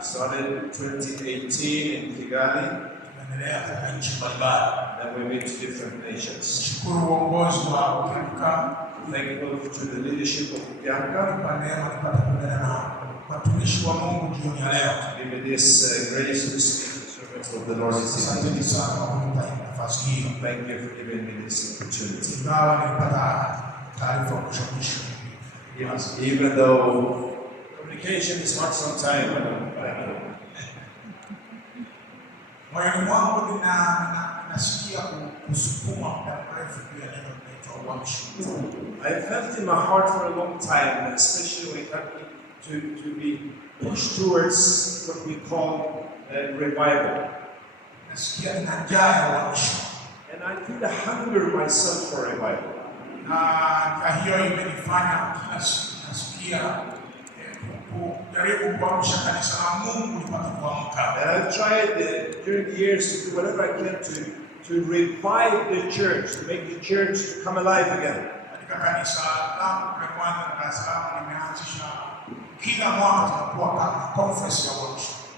started 2018 in Kigali. Then we went to different nations. Thankful to the leadership of Uganda. Give me this grace to speak the servants of the Lord. Thank you for giving me this opportunity. Even though communication is hard sometimes, I felt in my heart for a long time, especially when it happened to be pushed towards what we call revival. And I feel a hunger myself for revival. And I've tried during the years to do whatever I can to revive the church, to make the church come alive again.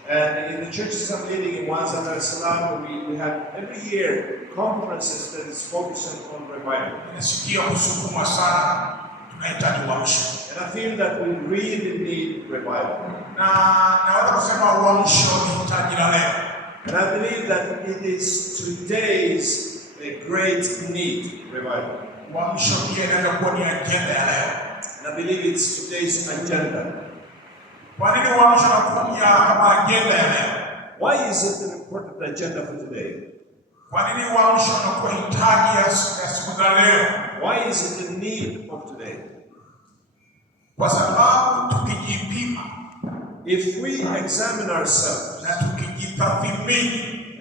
And in the churches I'm leading in Dar es Salaam, we have every year conferences that is focusing on revival. And I feel that we really need revival. And I believe that it is today's great need, revival. And I believe it's today's agenda. Why is it an important agenda for today? Why is it a need of today? If we examine ourselves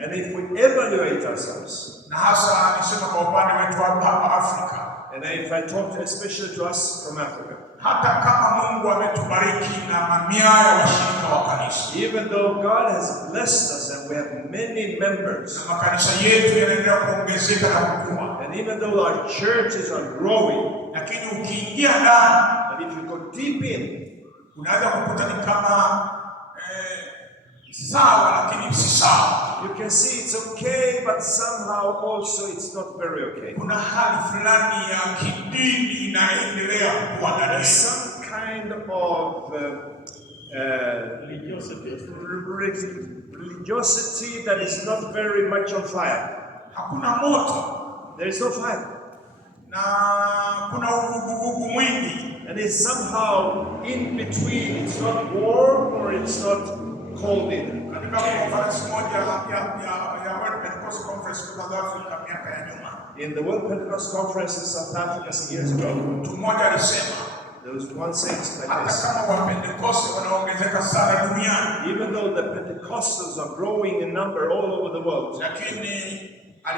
and if we evaluate ourselves, and if I talk especially to us from Africa, even though God has blessed us and we have many members, and even though our churches are growing, and if you go deep in, you can see it's okay, but somehow also it's not very okay. There's some kind of religiosity that is not very much on fire. There is no fire. And it's somehow in between. It's not warm or it's not cold either. In the World Pentecost Conference in South Africa some years ago, there was one saying like this: even though the Pentecostals are growing in number all over the world, but he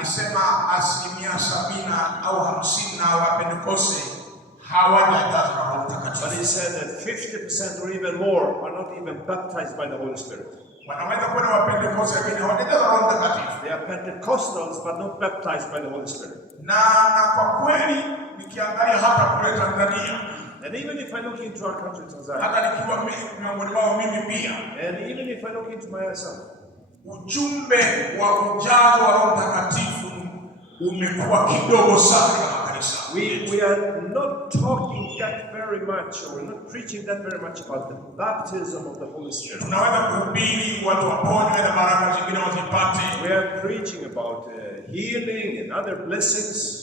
said that 50% or even more are not even baptized by the Holy Spirit. They are Pentecostals but not baptized by the Holy Spirit. And even if I look into our country, Tanzania, and even if I look into myself, we are not talking that very much, or we're not preaching that very much about the baptism of the Holy Spirit. We are preaching about healing and other blessings.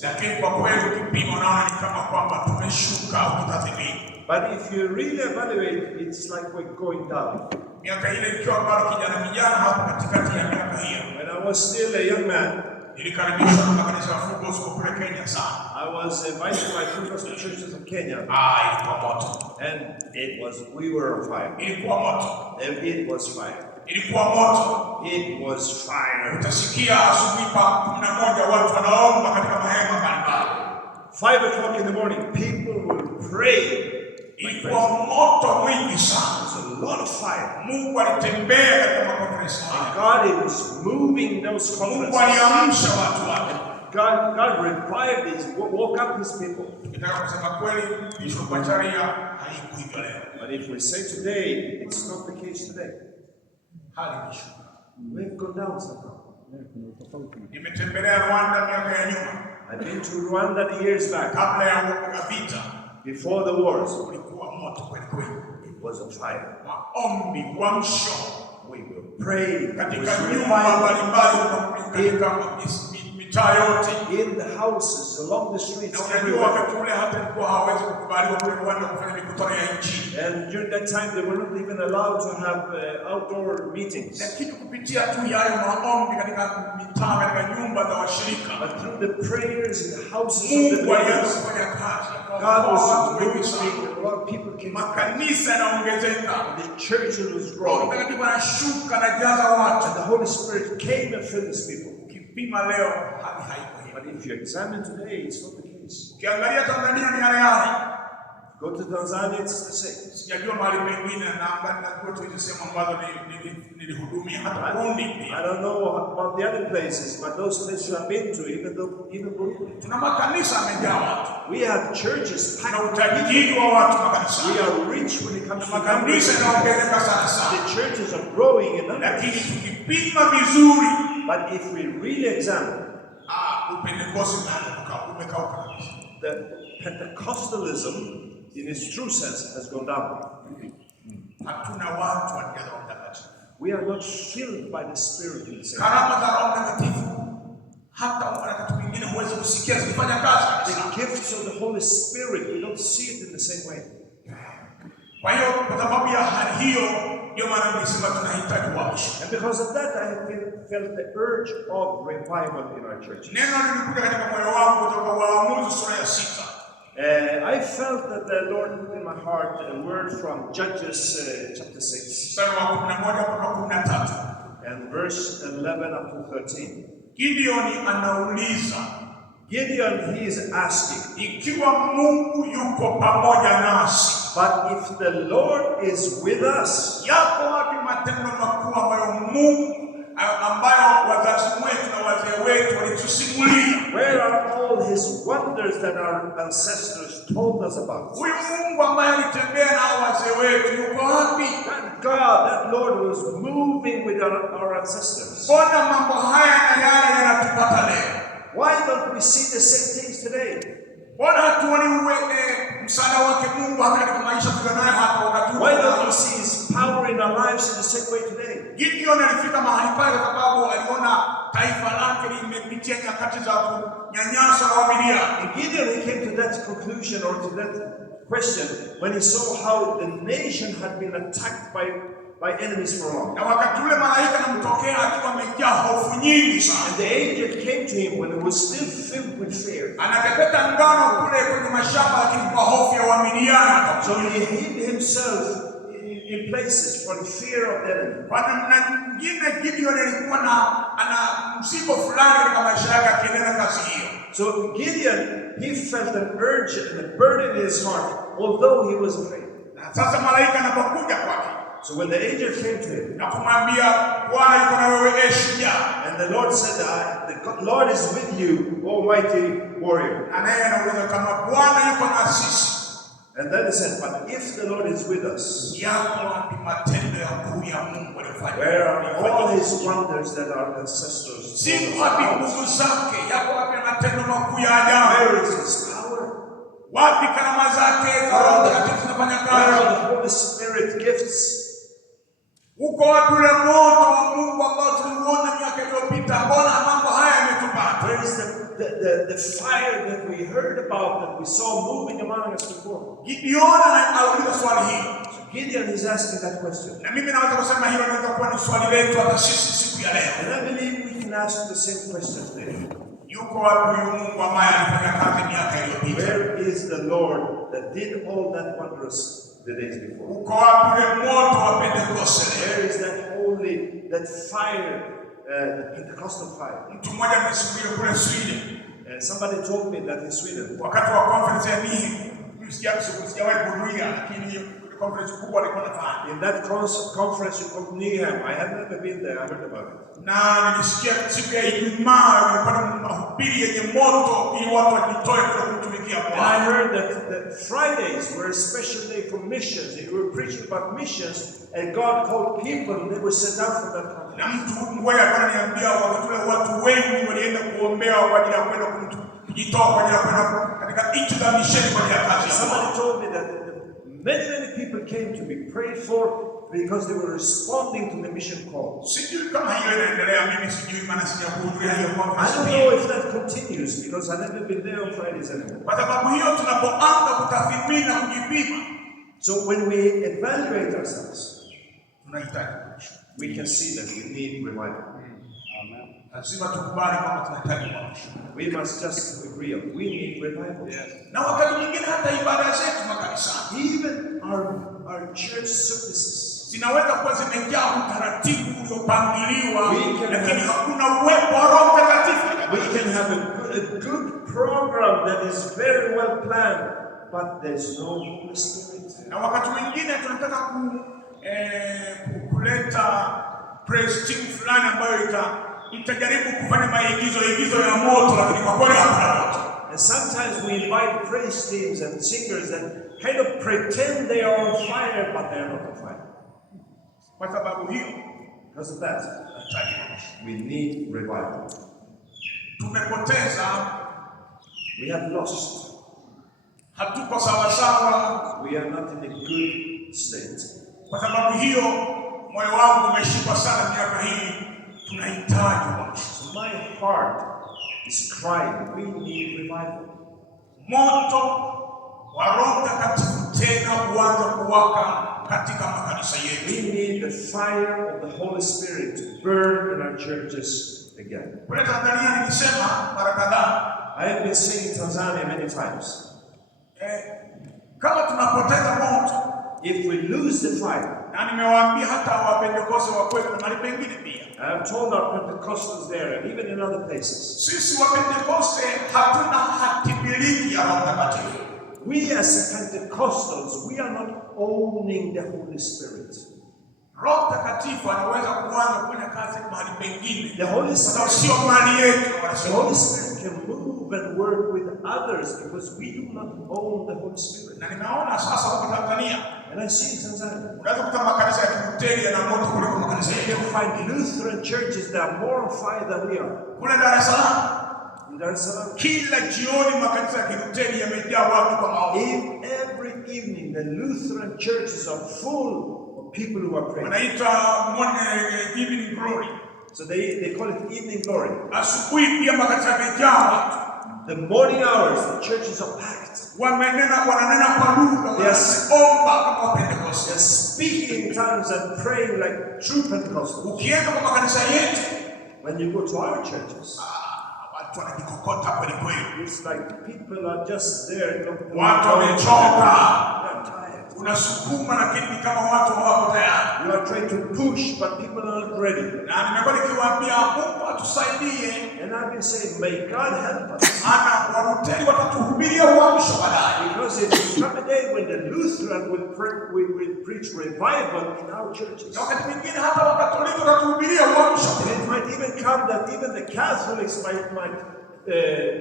But if you really evaluate, it's like we're going down. When I was still a young man, I was invited to my Pentecostal churches in Kenya, and we were on fire. It was fire. It was fire. 5 o'clock in the morning, people will pray. There's a lot of fire. And God is moving those conferences. God revived these, woke up his people. But But if we say today, it's not the case today. We've gone down somehow. I've been to Rwanda years back. Before the wars, it was a fire. We will pray. In the houses, along the streets, everywhere. And during that time, they were not even allowed to have outdoor meetings. But through the prayers in the houses of the believers, God was moving, a lot of people came up. And the church was growing. And the Holy Spirit came and filled these people. But if you examine today, it's not the case. Go to Tanzania, it's the same. I don't know about the other places, but those places I've been to, even Burundi. We have churches packed. We are rich when it comes to numbers. The churches are growing in numbers. But if we really examine, the Pentecostalism, in its true sense, has gone down. We are not filled by the Spirit in the same way. The gifts of the Holy Spirit, we don't see it in the same way. And because of that, I have felt the urge of revival in our churches. I felt that the Lord put in my heart a word from Judges chapter 6 and verse 11 up to 13. Gideon, he is asking, but if the Lord is with us, where are all his wonders that our ancestors told us about? That God, that Lord was moving with our ancestors. Why don't we see the same things today? Why don't we see his power in our lives in the same way today? Gideon, he came to that conclusion or to that question when he saw how the nation had been attacked by enemies for long. And the angel came to him when he was still filled with fear. So he hid himself in places for the fear of the enemy. So Gideon, he felt an urge and a burden in his heart, although he was afraid. So when the angel came to him, and the Lord said, the Lord is with you, almighty warrior. And then he said, but if the Lord is with us, where are all his wonders that our ancestors told us about? Where is his power? Where are the Holy Spirit gifts? Where is the fire that we heard about, that we saw moving among us before? So Gideon is asking that question. And I believe we can ask the same question today. Where is the Lord that did all that wondrous the days before? Where is that holy, that fire, the Pentecostal fire? And somebody told me that in Sweden, conference kubwa alikuwa anafanya. In that conference in Copenhagen, I had never been there. I heard about it. Na nilisikia siku ya Ijumaa ilikuwa ni mahubiri yenye moto ili watu wajitoe kwa kumtumikia Bwana. And I heard that Fridays were a special day for missions. They were preaching about missions, and God called people, and they were sent out from that conference. Na mtu mmoja akaniambia wakati ule watu wengi walienda kuombea kwa ajili ya kwenda kujitoa kwa ajili ya kwenda katika nchi za misheni kwa ajili ya kazi. Somebody told me that many people came to be prayed for because they were responding to the mission call. Sijui kama hiyo inaendelea, mimi sijui maana sijakuhudhuria hiyo conference. I don't know if that continues because I've never been there on Fridays anymore. Kwa sababu hiyo tunapoanza kutathmini na kujipima. So when we evaluate ourselves, tunahitaji, we can see that we need revival. Lazima tukubali kwamba tunahitaji maisha. We must just agree on we need revival. Yes. Na wakati mwingine hata ibada zetu makanisani, even our church services, zinaweza kuwa zimejaa utaratibu uliopangiliwa, lakini hakuna uwepo wa Roho Mtakatifu. We can have a good program that is very well planned, but there's no Holy Spirit. Na wakati mwingine tunataka kuleta praise team fulani ambayo itajaribu kufanya maigizo ya moto, lakini kwa kweli hakuna moto. And sometimes we invite praise teams and singers that kind of pretend they are on fire, but they are not on fire. Kwa sababu hiyo, because of that, we need revival. Tumepoteza, we have lost. Hatuko sawa sawa. We are not in a good state. Kwa sababu hiyo, moyo wangu umeshikwa sana miaka hii. Tunahitaji so my heart is crying, we need revival. Moto wa Roho Mtakatifu tena kuanza kuwaka katika makanisa yetu. We need the fire of the Holy Spirit to burn in our churches again. Kwa Tanzania nilisema mara kadhaa. I have been saying Tanzania many times. Kama tunapoteza moto, if we lose the fire, na nimewaambia hata wa Pentecost wa kwetu na mahali pengine pia. I have told our Pentecostals there and even in other places. Sisi wa Pentecost hatuna hatimiliki ya Roho Mtakatifu. We as Pentecostals, we are not owning the Holy Spirit. Roho Mtakatifu anaweza kuanza kufanya kazi mahali pengine. The Holy Spirit, sio mali yetu. The Holy Spirit can move and work with others because we do not own the Holy Spirit. Na ninaona sasa huko Tanzania, and I see in Tanzania, unaweza kukuta makanisa ya Kilutheri yana moto kuliko makanisa yetu. You can find Lutheran churches that are more on fire than we are. Kuna Dar es Salaam, kila jioni makanisa ya Kilutheri yamejaa watu kwa maombi. Every evening the Lutheran churches are full of people who are praying. Wanaita evening glory. So they call it evening glory. Asubuhi pia makanisa yamejaa watu. The morning hours, the churches are packed. Wananena kwa lugha, wanaomba kama Pentecost. They're speaking in tongues and praying like true Pentecostals. Ukienda kwa makanisa yetu, when you go to our churches, watu wanajikokota kweli kweli. It's like people are just there. Watu wamechoka. Unasukuma lakini kama watu hawako tayari. You are trying to push but people are not ready. Na nimekuwa nikiwaambia Mungu atusaidie. And I've been saying, may God help us. Ana Walutheri watatuhubiria uamsho baadaye. Because it will come a day when the Lutheran will preach revival in our churches. Na wakati mwingine hata Wakatoliki watatuhubiria uamsho. And it might even come that even the Catholics might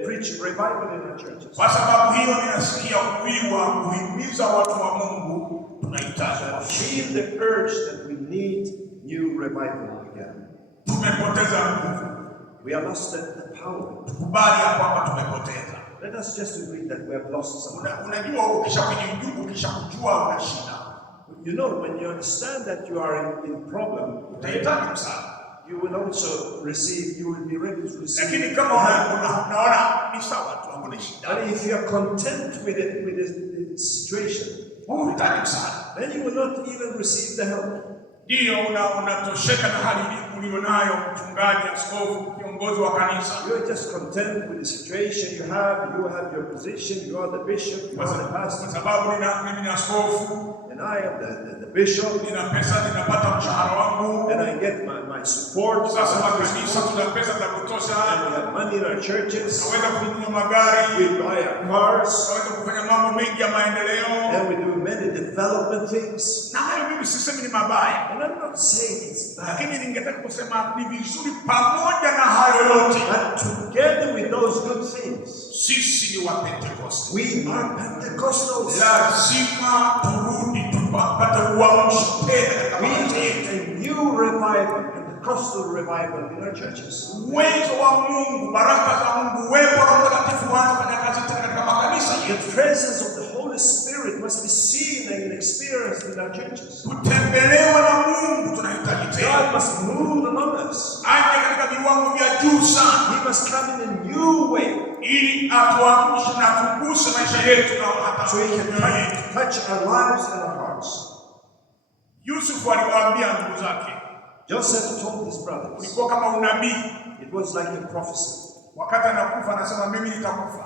preach revival in our churches. Kwa sababu hiyo ninasikia kuiwa kuhimiza watu wa Mungu tunahitaji. Feel the urge that we need new revival again. Tumepoteza nguvu. We have lost the power. Tukubali kwamba tumepoteza. Let us just agree that we have lost something. Unajua ukishakujua una shida. You know, when you understand that you are in problem, utahitaji msaada. You will also receive, you will be ready to receive. Lakini kama unaona ni sawa tu hakuna shida. But if you are content with the situation, utahitaji msaada. Then you will not even receive the help. Ndio unatosheka na hali ulionayo mchungaji, askofu, kiongozi wa kanisa. You are just content with the situation you have your position, you are the bishop, you are the pastor. Sababu mimi ni askofu. And I am the bishop. Nina pesa, ninapata mshahara wangu. And I get my support. Sasa kanisa tuna pesa za kutosha. And we have money in our churches. Naweza kununua magari. We buy our cars. Naweza kufanya mambo mengi ya maendeleo. And we do many development things. Na hayo mimi sisemi ni mabaya. And I'm not saying it's bad. Lakini ningetaka kusema ni vizuri pamoja na hayo yote. But together with those good things, sisi ni wa Pentecost. we are Pentecostals. Lazima turudi tupate uamsho tena katika maisha yetu. We need a new revival, Pentecostal revival in our churches. Uwezo wa Mungu, baraka za Mungu, uwepo wa Roho Mtakatifu waanze kufanya kazi tena katika makanisa yetu. The presence of the Holy Spirit must be seen and experienced in our churches. Kutembelewa na Mungu tunahitaji tena. God must move among us. Aje katika viwango vya juu sana. He must come in a new way, ili atuamshe na tuguse maisha yetu na hata so He can touch our lives and our hearts. Yusuf aliwaambia ndugu zake. Joseph told his brothers. Kulikuwa kama unabii. It was like a prophecy. Wakati anakufa anasema mimi nitakufa.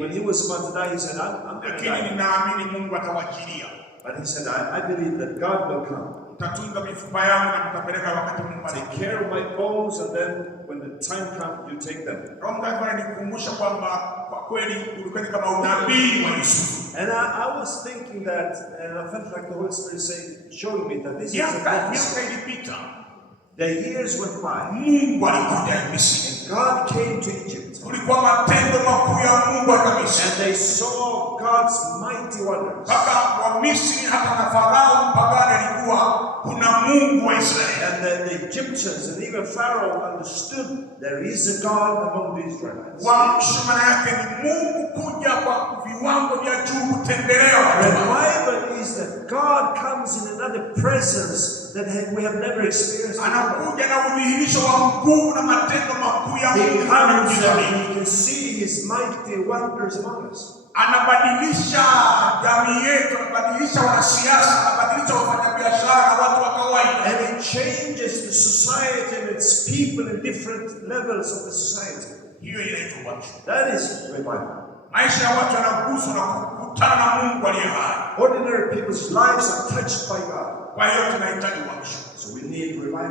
When he was about to die, he said, I'm going to die. Lakini ninaamini Mungu atawajilia. But he said, I believe that God will come. Mtatunza mifupa yangu na mtapeleka wakati Mungu take care of my bones, and then when the time comes, you take them. Roho Mtakatifu ananikumbusha kwamba kwa kweli ulikuwa kama unabii wa Yusufu. And I was thinking that, and I felt like the Holy Spirit showing me that this is a prophecy. The years went by, Mungu alikuja Misri. And God came to Egypt. Kulikuwa matendo makuu ya Mungu hata Misri. And they saw God's mighty wonders. Mpaka wa Misri hata na Farao mpagani alikuwa kuna Mungu wa Israeli. And the Egyptians and even Pharaoh understood there is a God among the Israelites. Uamsho maana yake ni Mungu kuja kwa viwango vya juu kutembelea watu. Revival is that God comes in another presence that we have never experienced. Anakuja na udhihirisho wa nguvu na matendo makuu ya Mungu. He comes and we can see His mighty wonders among us. Anabadilisha jamii yetu, anabadilisha wanasiasa, anabadilisha wafanyabiashara na watu wa kawaida. And it changes the society and its people in different levels of the society. Hiyo inaitwa uamsho. That is revival. Maisha ya watu yanaguswa na kukutana na Mungu aliye hai. Ordinary people's lives are touched by God. Kwa hiyo tunahitaji uamsho.